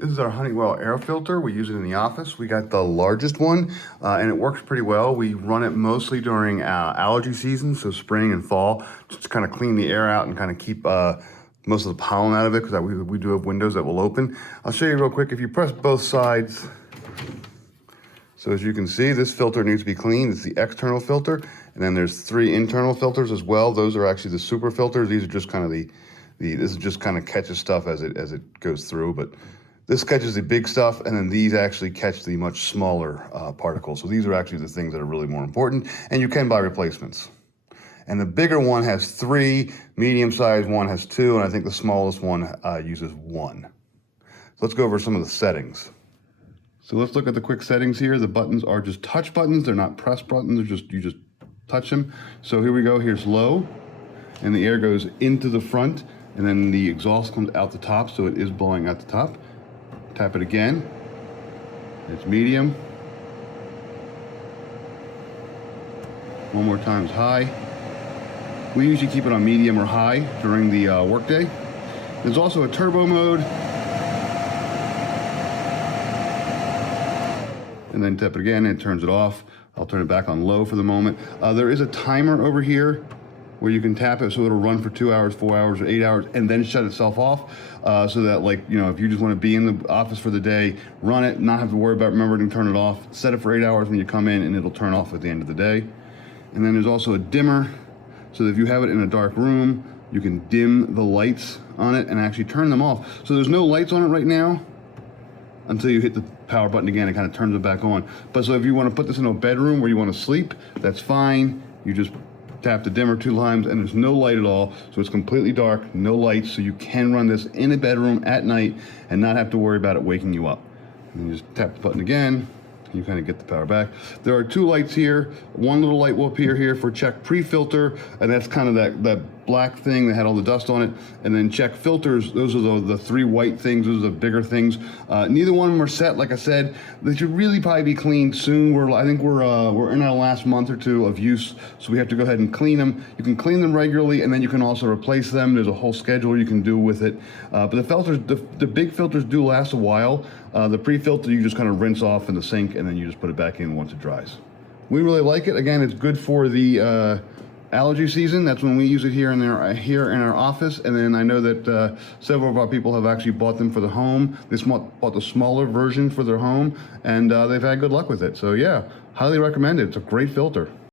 This is our Honeywell air filter. We use it in the office. We got the largest one, and it works pretty well. We run it mostly during allergy season, so spring and fall, just to kind of clean the air out and kind of keep most of the pollen out of it, because we do have windows that will open. I'll show you real quick. If you press both sides, so as you can see, this filter needs to be cleaned. It's the external filter, and then there's 3 internal filters as well. Those are actually the super filters. These are just kind of this is just kind of catches stuff as it goes through, but this catches the big stuff, and then these actually catch the much smaller particles. So these are actually the things that are really more important, and you can buy replacements. And the bigger one has 3, medium-sized one has 2, and I think the smallest one uses 1. So let's go over some of the settings. So let's look at the quick settings here. The buttons are just touch buttons. They're not press buttons. They're just, you just touch them. So here we go. Here's low, and the air goes into the front, and then the exhaust comes out the top, so it is blowing out the top. Tap it again. It's medium. One more time is high. We usually keep it on medium or high during the workday. There's also a turbo mode. And then tap it again and it turns it off. I'll turn it back on low for the moment. There is a timer over here where you can tap it so it'll run for 2 hours, 4 hours, or 8 hours, and then shut itself off. So that, like, you know, if you just want to be in the office for the day, run it, not have to worry about remembering to turn it off. Set it for 8 hours when you come in, and it'll turn off at the end of the day. And then there's also a dimmer, so that if you have it in a dark room, you can dim the lights on it and actually turn them off. So there's no lights on it right now until you hit the power button again. It kind of turns it back on. But so if you want to put this in a bedroom where you want to sleep, that's fine. You just tap the dimmer 2 times, and there's no light at all, so it's completely dark, no lights, so you can run this in a bedroom at night and not have to worry about it waking you up. And you just tap the button again, you kind of get the power back. There are 2 lights here. One little light will appear here for check pre-filter, and that's kind of that black thing that had all the dust on it. And then check filters, those are the 3 white things, those are the bigger things. Neither one of them are set, like I said. They should really probably be cleaned soon. I think we're in our last month or 2 of use, so we have to go ahead and clean them. You can clean them regularly, and then you can also replace them. There's a whole schedule you can do with it. But the filters, the big filters do last a while. The pre-filter, you just kind of rinse off in the sink, and then you just put it back in once it dries. We really like it. Again, it's good for the allergy season. That's when we use it here in our office. And then I know that several of our people have actually bought them for the home. They bought the smaller version for their home, and they've had good luck with it. So yeah, highly recommend it. It's a great filter.